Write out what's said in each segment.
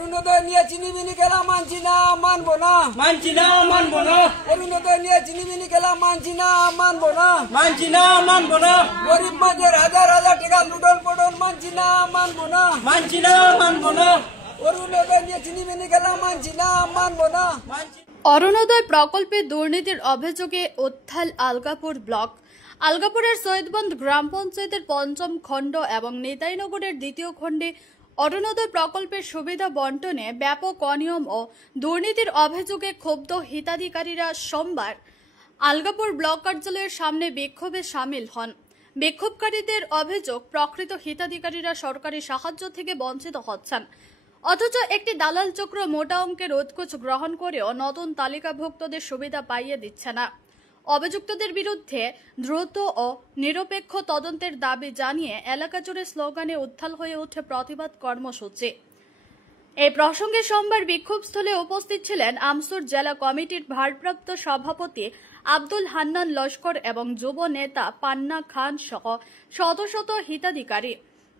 অরুণোদয় নিয়ে চিনিমিনি খেলা মানছি না, মানবো না, মানছি না, মানবো না। অরুণোদয় নিয়ে চিনিমিনি খেলা মানছি না, মানবো না, মানছি না, মানবো না। গরিব মানুষের হাজার হাজার টাকা লুটন পটন মানছি না, মানবো না, মানছি না, মানবো না। অরুণোদয় নিয়ে চিনিমিনি খেলা মানছি না, মানবো না। অরুণোদয় প্রকল্পে দুর্নীতির অভিযোগে উত্থাল আলগাপুর ব্লক। আলগাপুরের সৈয়দবন্দ গ্রাম পঞ্চায়েতের ৫ম খণ্ড এবং নেতাইনগরের ২য় খণ্ডে অরুণোদয় প্রকল্পের সুবিধা বন্টনে ব্যাপক অনিয়ম ও দুর্নীতির অভিযোগে ক্ষুব্ধ হিতাধিকারীরা সোমবার আলগাপুর ব্লক কার্যালয়ের সামনে বিক্ষোভে সামিল হন। বিক্ষোভকারীদের অভিযোগ, প্রকৃত হিতাধিকারীরা সরকারি সাহায্য থেকে বঞ্চিত হচ্ছেন, অথচ একটি দালাল চক্র মোটা অঙ্কের উৎকোচ গ্রহণ করেও নতুন তালিকাভুক্তদের সুবিধা পাইয়ে দিচ্ছে না। অভিযুক্তদের বিরুদ্ধে দ্রুত ও নিরপেক্ষ তদন্তের দাবি জানিয়ে এলাকা জুড়ে স্লোগানে উত্তাল হয়ে ওঠে প্রতিবাদ কর্মসূচি। এই প্রসঙ্গে সোমবার বিক্ষোভস্থলে উপস্থিত ছিলেন আমসুর জেলা কমিটির ভারপ্রাপ্ত সভাপতি আব্দুল হান্নান লস্কর এবং যুব নেতা পান্না খান সহ শত শত হিতাধিকারী।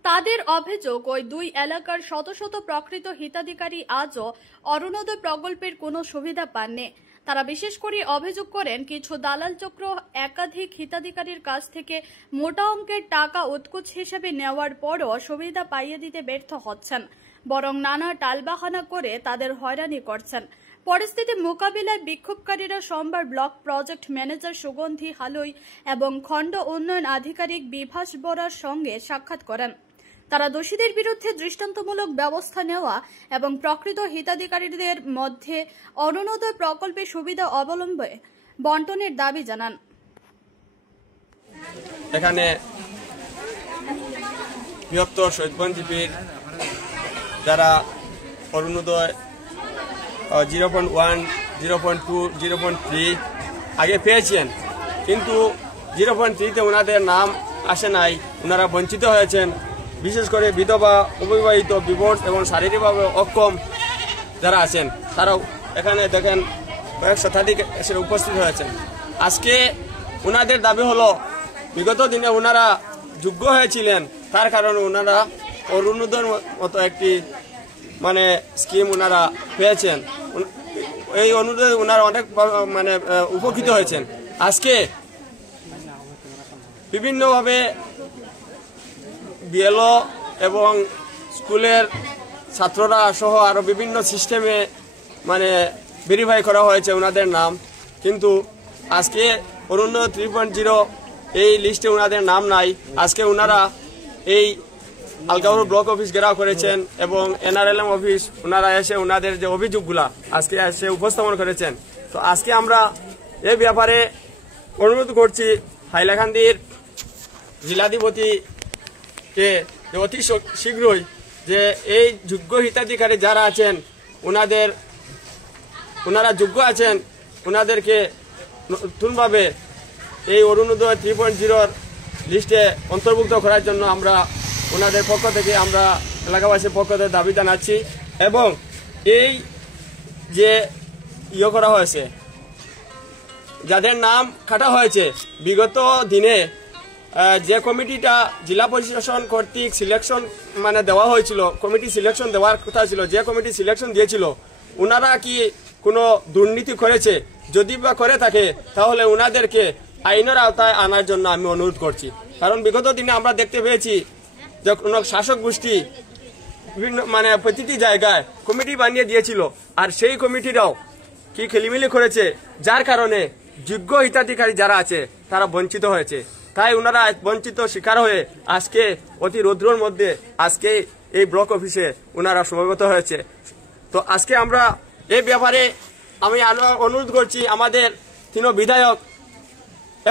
তাদের অভিযোগ, ওই দুই এলাকার শত শত প্রকৃত হিতাধিকারী আজও অরুণোদয় প্রকল্পের কোনো সুবিধা পাননি। তারা বিশেষ করে অভিযোগ করেন, কিছু দালাল চক্র একাধিক হিতাধিকারীর কাছ থেকে মোটা অঙ্কের টাকা উৎকোচ হিসেবে নেওয়ার পরও সুবিধা পাইয়ে দিতে ব্যর্থ হচ্ছেন, বরং নানা টালবাহানা করে তাদের হয়রানি করছেন। পরিস্থিতি মোকাবিলায় বিক্ষোভকারীরা সোমবার ব্লক প্রজেক্ট ম্যানেজার সুগন্ধি হালুই এবং খণ্ড উন্নয়ন আধিকারিক বিভাস বরার সঙ্গে সাক্ষাৎ করেন। তারা দোষীদের বিরুদ্ধে দৃষ্টান্তমূলক ব্যবস্থা নেওয়া এবং প্রকৃত হিতাধিকারীদের মধ্যে অরুণোদয় প্রকল্পের সুবিধা অবলম্বনে বন্টনের দাবি জানান। এখানে বৃহত্তর শহীদবন্দ জিপির যারা অরুণোদয় 0.1, 0.2, 0.3 আগে পেয়েছেন, কিন্তু 0.3-তে ওনাদের নাম আসে নাই, ওনারা বঞ্চিত হয়েছেন। বিশেষ করে বিধবা, অবিবাহিত, ডিভোর্স এবং শারীরিকভাবে অক্ষম যারা আছেন, তারাও এখানে দেখেন কয়েক শতাধিক এসে উপস্থিত হয়েছেন। আজকে ওনাদের দাবি হলো, বিগত দিনে ওনারা যোগ্য হয়েছিলেন, তার কারণে ওনারা অরুণোদয়ের মতো একটি স্কিম ওনারা পেয়েছেন। এই অনুরোধে ওনারা অনেক উপকৃত হয়েছেন। আজকে বিভিন্নভাবে বিএলও এবং স্কুলের ছাত্ররা সহ আরো বিভিন্ন সিস্টেমে ভেরিফাই করা হয়েছে ওনাদের নাম, কিন্তু আজকে অরুণোদয় 3.0 এই লিস্টে ওনাদের নাম নাই। আজকে ওনারা এই আলগাপুর ব্লক অফিস ঘেরাও করেছেন এবং NRLM অফিস ওনারা এসে ওনাদের যে অভিযোগগুলা আজকে এসে উপস্থাপন করেছেন। তো আজকে আমরা এই ব্যাপারে অনুরোধ করছি হাইলাকান্দির জেলাধিপতিকে যে অতি শীঘ্রই যে এই যোগ্য হিতাধিকারী যারা আছেন ওনারা যোগ্য আছেন, ওনাদেরকে নতুনভাবে এই অরুণোদয় 3.0 লিস্টে অন্তর্ভুক্ত করার জন্য আমরা ওনাদের পক্ষ থেকে, আমরা এলাকাবাসীর পক্ষ থেকে দাবি জানাচ্ছি। এবং এই যে করা হয়েছে, যাদের নাম কাটা হয়েছে, বিগত দিনে যে কমিটিটা জেলা প্রশাসন কর্তৃক সিলেকশন দেওয়া হয়েছিল, কমিটি সিলেকশন দেওয়ার কথা ছিল, যে কমিটি সিলেকশন দিয়েছিল, ওনারা কি কোনো দুর্নীতি করেছে? যদি বা করে থাকে তাহলে ওনাদেরকে আইনের আওতায় আনার জন্য আমি অনুরোধ করছি। কারণ বিগত দিনে আমরা দেখতে পেয়েছি যে কোনো শাসক গোষ্ঠী বিভিন্ন প্রতিটি জায়গায় কমিটি বানিয়ে দিয়েছিল, আর সেই কমিটিরাও কি খেলিমেলি করেছে, যার কারণে যোগ্য হিতাধিকারী যারা আছে তারা বঞ্চিত হয়েছে। তাই ওনারা বঞ্চিত শিকার হয়ে আজকে অতি রৌদ্রের মধ্যে আজকে এই ব্লক অফিসে ওনারা সমবেত হয়েছে। তো আজকে আমরা এই ব্যাপারে আমি অনুরোধ করছি আমাদের 3 বিধায়ক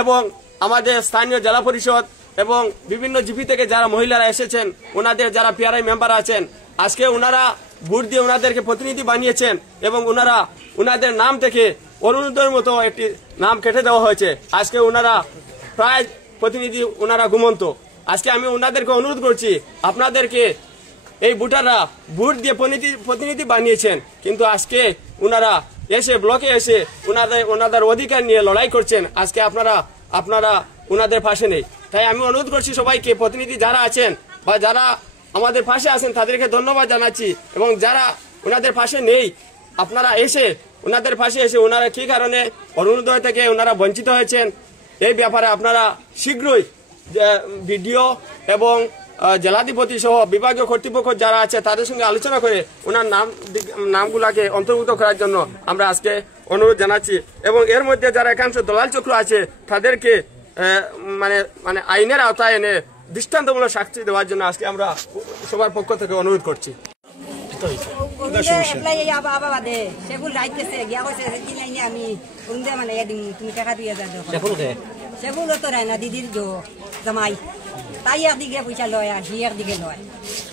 এবং আমাদের স্থানীয় জেলা পরিষদ এবং বিভিন্ন জিপি থেকে যারা মহিলারা এসেছেন, ওনাদের যারা পিআরআই মেম্বার আছেন, আজকে ওনারা ভোট দিয়ে ওনাদেরকে প্রতিনিধি বানিয়েছেন এবং ওনাদের নাম থেকে অরুণোদয়ের মতো একটি নাম কেটে দেওয়া হয়েছে। আজকে ওনারা প্রায় প্রতিনিধি ওনারা ঘুমন্ত। আজকে আমি ওনাদেরকে অনুরোধ করছি, আপনাদেরকে এই ভোটাররা ভোট দিয়ে প্রতিনিধি বানিয়েছেন, কিন্তু আজকে ওনারা এসে ব্লকে এসে ওনাদের অধিকার নিয়ে লড়াই করছেন। আজকে আপনারা ওনাদের পাশে নেই। তাই আমি অনুরোধ করছি সবাইকে, প্রতিনিধি যারা আছেন বা যারা আমাদের পাশে আছেন তাদেরকে ধন্যবাদ জানাচ্ছি, এবং যারা ওনাদের পাশে নেই, আপনারা এসে ওনাদের পাশে এসে ওনারা কি কারণে অরুণোদয় থেকে ওনারা বঞ্চিত হয়েছেন এই ব্যাপারে আপনারা শীঘ্রই ভিডিও এবং জেলাধিপতি সহ বিভাগীয় কর্তৃপক্ষ যারা আছে তাদের সঙ্গে আলোচনা করে ওনার নামগুলাকে অন্তর্ভুক্ত করার জন্য আমরা আজকে অনুরোধ জানাচ্ছি। এবং এর মধ্যে যারা একাংশ দলাল চক্র আছে তাদেরকে মানে আইনের আওতায় এনে দৃষ্টান্তমূলক শাস্তি দেওয়ার জন্য আজকে আমরা সবার পক্ষ থেকে অনুরোধ করছি। সেগুলো রাইতেছে গিয়া কইছে আমি মানে তুমি টাকা দিয়ে যাও সেগুলো তো রায় না দিদির জামাই তাই একদিকে পয়সা লয় আর সি একদিকে লয়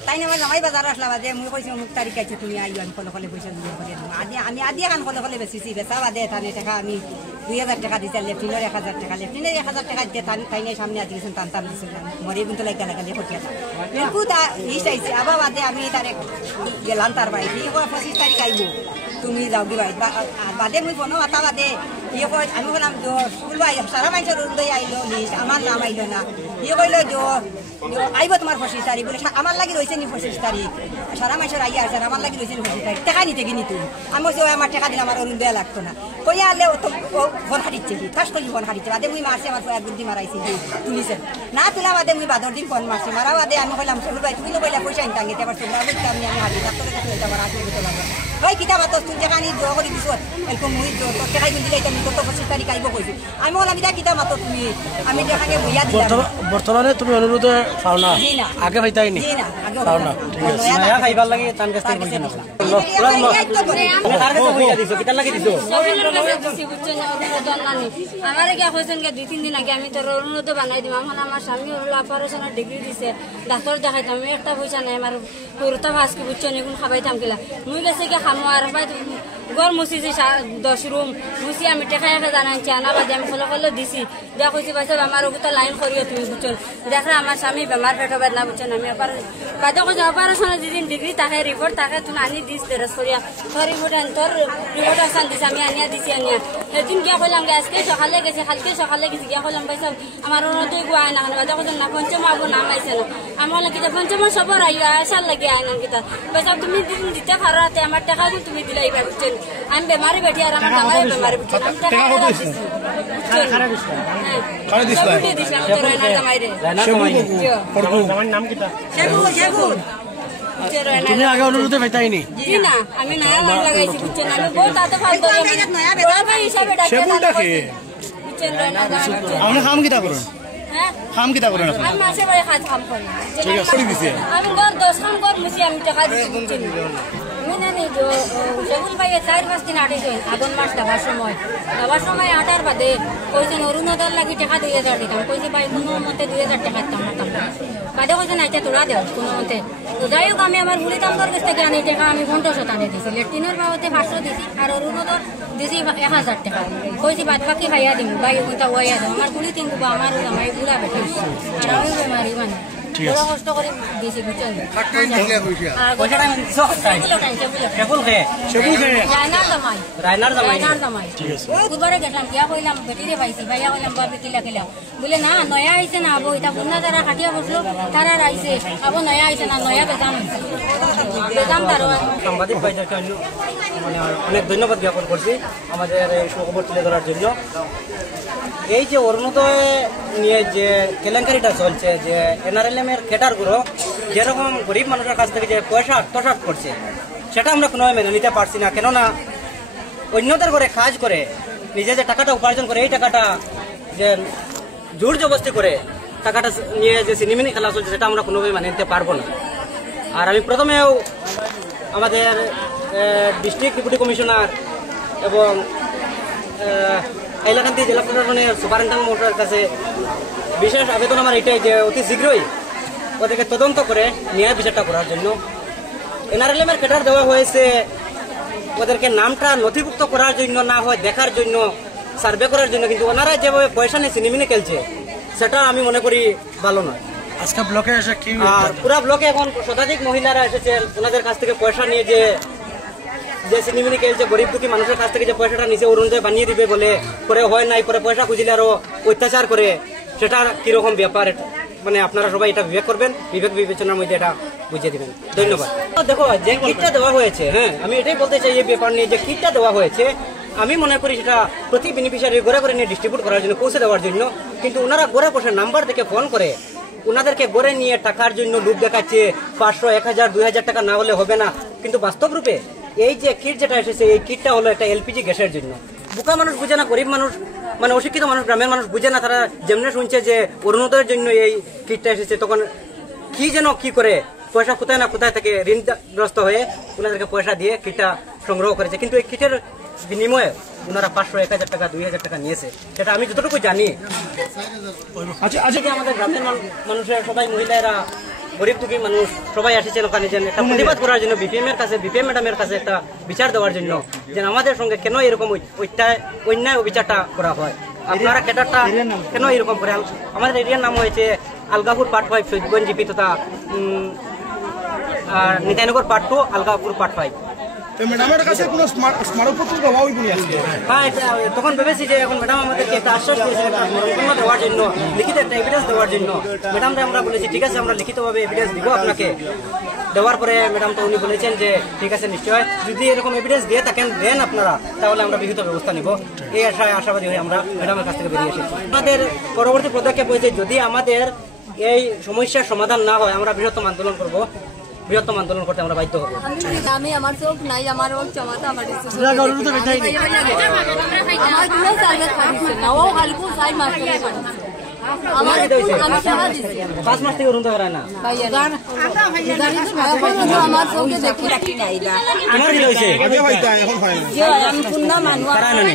তাই না আমার জামাই বাজার আসলা বাদে মুই কইছি অমুক তারিখ আছে তুমি আইও আমি কলে কলে পয়সা দিয়ে করে দেবো আমি আদি এখন কলে কলে বেশিছি বেচা বাদে তানে টাকা আমি 2000 টাকা দিতে লেফটিনের 1000 টাকা লেফটিনের 1000 টাকা দিয়ে তাই নাই সামনে আজ গেছেন টান দিয়েছিল মরে কিন্তু লাগা লাগালে হটিয়া কিন্তু তা লিস্ট আইছে আবার বাদে আমি তারে গেলাম তার বাড়ি 25 তারিখ আইব তুমি যাও কি বাড়ি বাদে মুই বনো মাথা বাদে ইয়ে কই আমি বললাম স্কুল বাই সারা মানুষের উদয় আইলো লিস্ট আমার নাম আইলো না ইয়ে কইলো আইব তোমার 25 তারিখ বলে আমার লাগি রয়েছে নি 25 তারিখ সারা মানুষের আইয়া আছে আমার লাগি রয়েছে 25 তারিখ টাকা নিতে কিনি তুই আমি বলছি আমার টাকা দিলে আমার অরুণ দেয়া লাগতো না কইয়া আলে ফোন হারিচ্ছে কি ফার্স্ট করি ফোন হারিচ্ছে বাদে মুই মারছি আমার ফোন বুদ্ধি মারাইছি তুলিছে না তুলা বাদে মুই বাদর দিন ফোন মারছি মারা বাদে আমি কইলাম চলু ভাই তুমি কইলা পয়সা আনতে আগে এবার চলু বলছি আমি হারি ডাক্তারের কাছে যাইতে আমার আসলে দিতে লাগে ওই কিতাব তো তুই টাকা নি জোর করে দিছ এরকম মুই তোর টাকা দিন দিলে আমি কত 25 তারিখ আইব কইছি আমি বললাম আমি কিতাব মাত্র তুমি আমি টাকাকে বইয়া দিলাম বর্তমানে তুমি অনুরোধ পাও না আগে পাইতাই নি পাও না ঠিক আছে নয়া খাইবার লাগি তান কাছে কইছি না কার কাছে বইয়া দিছো কিটা লাগি দিছো আমারে কি কইছেন কে 2-3 দিন আগে আমি তোর অনুরোধ বানাই দিম আমার স্বামী হলো অপারেশনের ডিগ্রি দিছে ডাক্তার দেখাইতাম আমি একটা পয়সা নাই আমার পুরোটা ভাসকে বুঝছো নিগুন খাবাইতাম গেলা মুই গেছে কি খামো আর ভাই ঘর মুছিছি 10 রুম মুছি আমি টাকা একা জানাইছি আনা বাদে আমি ফলো করলে দিছি যা কইছি ভাই সাহেব আমার ওগুলো লাইন করিও তুমি বুঝছো দেখরা আমার স্বামী বেমার পেটো বেদনা বুঝছো আমি বাদে কইছে অপারেশনের যেদিন ডিগ্রি তাকে রিপোর্ট তাকে তুমি আনি দিস তেরস করিয়া তোর রিপোর্ট আসান দিস আমি আনিয়া দিছি আনিয়া সেদিন গিয়া কইলাম আজকে সকালে গেছি কালকে সকালে গেছি গিয়া কইলাম ভাই সাহেব আমার অনুরোধই গুয়ায় না বাদে কইছে না পঞ্চম আবু নাম আইছে না আমার লাগে পঞ্চম সবার আইয়া আসার লাগে আইনা কিতা ভাই সাহেব তুমি দিন দিতে খারাতে আমার টাকা তুমি দিলাই বুঝছেন আমি বেমারি বেঠি আর আমার জামাই বেমারি বুঝছেন টাকা কত দিছি খারাপ দিছি খারাপ দিছি আমি তো রানা জামাই রে রানা জামাই নাম কিতা শেখুল তুমি আগে অনুরোধে পাইতাইনি জি না আমি নয়া নাম লাগাইছি বুঝছেন আমি বহুত আতে ফাল করে নয়া ভাই হিসাবে ডাকে শেখুলটা কি বুঝছেন রানা জামাই আপনি কাম কিটা করেন হ্যাঁ কাম কিটা করেন আপনি আমি মাসে বারে কাম করি ঠিক আছে দিছি আমি ঘর 10 কাম কর মুছি আমি টাকা দিছি বুঝছেন মিনানি শেখুল ভাই 4-5 দিন আটে যায় আগুন মাস যাবার সময় আটার বাদে কইছেন অরুণোদয় লাগি টাকা 2000 দিতাম কইছে ভাই কোনো মতে 2000 টাকা দিতাম বাদে কইছেন আচ্ছা তোরা দেও কোনো মতে তো যাই হোক আমি আমার গুলি কামদার কাছ থেকে আনি টাকা আমি 50 টাকা দিয়েছি লেট্রিনের বাবদে 500 দিয়েছি আর অরুণোদয় দিয়েছি 1000 টাকা কইছি বাদ বাকি ভাইয়া দিম ভাই কোনটা ওইয়া দাও আমার গুলি তিন গুবা আমার জামাই গুলা বেঠে আর আমি বেমারি মানে বড় কষ্ট করে দিয়েছি বুঝছেন রাইনার জামাই বুধবারে গেলাম গিয়া কইলাম বেটিরে পাইছি ভাইয়া কইলাম বাবা কিলা বলে না নয়া আইছে না আবো এটা বন্যা যারা কাটিয়া বসলো তারা আইছে আবো নয়া আইছে না নয়া বেজাম তার সাংবাদিক ভাইদেরকে মানে অনেক ধন্যবাদ জ্ঞাপন করছি আমাদের এই খবর তুলে ধরার জন্য। এই যে অরুণোদয় নিয়ে যে কেলেঙ্কারিটা চলছে যে এনআরএলএম এর ক্যাডারগুলো যেরকম গরিব মানুষের কাছ থেকে যে পয়সা আত্মসাৎ করছে সেটা আমরা কোনোভাবে মেনে নিতে পারছি না। কেননা অন্যদের ঘরে কাজ করে নিজে যে টাকাটা উপার্জন করে এই টাকাটা যে জোর জবরদস্তি করে টাকাটা নিয়ে যে সিনেমিনি খেলা চলছে সেটা আমরা কোনোভাবে মেনে নিতে পারবো না। আর আমি প্রথমেও আমাদের ডিস্ট্রিক্ট ডেপুটি কমিশনার এবং হাইলাকান্দি জেলা প্রশাসনের সুপারিনটেন্ডেন্টের কাছে বিশেষ আবেদন আমার এটাই যে অতি শীঘ্রই ওদেরকে তদন্ত করে ন্যায় বিচারটা করার জন্য। এনআরএলএম এর ক্যাডার দেওয়া হয়েছে ওদেরকে নামটা নথিভুক্ত করার জন্য না হয় দেখার জন্য সার্ভে করার জন্য, কিন্তু ওনারা যেভাবে পয়সা নিয়ে সিনেমিনে খেলছে সেটা আমি মনে করি ভালো নয়। আজকে ব্লকে এসে কি আর পুরা ব্লকে এখন শতাধিক মহিলারা এসেছেন ওনাদের কাছ থেকে পয়সা নিয়ে যে সিনেমিনি খেলছে গরিব দুঃখী মানুষের কাছ থেকে যে পয়সাটা নিচে অরুণোদয় বানিয়ে দিবে বলে পরে হয় নাই, পরে পয়সা খুঁজলে আরো অত্যাচার করে, সেটা কিরকম ব্যাপার মানে আপনারা সবাই এটা বিবেক করবেন, বিবেক বিবেচনার মধ্যে এটা বুঝিয়ে দিবেন। ধন্যবাদ। দেখো যে কিটটা দেওয়া হয়েছে, হ্যাঁ আমি এটাই বলতে চাই এই ব্যাপার নিয়ে, যে কিটটা দেওয়া হয়েছে আমি মনে করি সেটা প্রতি বেনিফিশিয়ারি ঘরে ঘরে নিয়ে ডিস্ট্রিবিউট করার জন্য, পৌঁছে দেওয়ার জন্য। কিন্তু ওনারা ঘরে বসে নাম্বার থেকে ফোন করে ওনাদেরকে ঘরে নিয়ে টাকার জন্য লোভ দেখাচ্ছে, 500, 1000, 2000 টাকা না হলে হবে না। কিন্তু বাস্তব রূপে এই যে কিট যেটা এসেছে, এই কিটটা হলো একটা এলপিজি গ্যাসের জন্য। বোকা মানুষ বুঝে না, গরিব মানুষ মানে অশিক্ষিত মানুষ, গ্রামের মানুষ বুঝে না। তারা যেমনি শুনছে যে অরুণোদয়ের জন্য এই কিটটা এসেছে, তখন কি যেন কি করে পয়সা কোথায় না কোথায় থেকে ঋণগ্রস্ত হয়ে ওনাদেরকে পয়সা দিয়ে কিটটা সংগ্রহ করেছে। কিন্তু এই কিটের বিনিময়ে ওনারা 500, 1000 টাকা, 2000 টাকা নিয়েছে, সেটা আমি যতটুকু জানি। আমাদের গ্রামের মানুষের সবাই, মহিলারা, গরিব দুঃখী মানুষ সবাই আসেছেন ওখানে যেন একটা প্রতিবাদ করার জন্য, বিপিএম এর কাছে, বিপিএম ম্যাডামের কাছে একটা বিচার দেওয়ার জন্য, যে আমাদের সঙ্গে কেন এরকম অন্যায় অবিচারটা করা হয়, আপনারা ক্যাডারটা কেন এরকম করে। আমাদের এরিয়ার নাম হয়েছে আলগাপুর পার্ট 5, শহীদগঞ্জ জিপি তথা নিতাইনগর পার্ট 2, আলগাপুর পার্ট 5। ম্যাডামের কাছে কোনো স্মারকপত্র দেওয়া হইব না আজকে? হ্যাঁ, তখন ভেবেছি যে এখন ম্যাডাম আমাদেরকে একটা আশ্বাস করেছিলেন দেওয়ার জন্য, লিখিত একটা এভিডেন্স দেওয়ার জন্য। ম্যাডামকে আমরা বলেছি ঠিক আছে, আমরা লিখিতভাবে এভিডেন্স দিব আপনাকে। দেওয়ার পরে ম্যাডাম তো উনি বলেছেন যে ঠিক আছে, নিশ্চয় যদি এরকম এভিডেন্স দিয়ে থাকেন দেন আপনারা, তাহলে আমরা বিহিত ব্যবস্থা নিব। এই আশাবাদী হয়ে আমরা ম্যাডামের কাছ থেকে বেরিয়ে এসেছি। আমাদের পরবর্তী পদক্ষেপ হয়েছে, যদি আমাদের এই সমস্যার সমাধান না হয় আমরা বৃহত্তম আন্দোলন করব। বৃহত্তম আন্দোলন করতে আমরা বাধ্য হব। আমি আমার চোখ নাই, আমার ও চমাতা আমার আমার কোনো সার্ভিস পাইছে না, ও হালকু সাই মাস করে পাইছে। আমার আমি টাকা দিছি 5 মাস থেকে রুন্দা করায় না। আমার চোখে দেখি রাখি নাইলা আমার কি হইছে? আগে ভাইতা এখন ফাইন আমি পূর্ণ মানুষ। কারা নানি?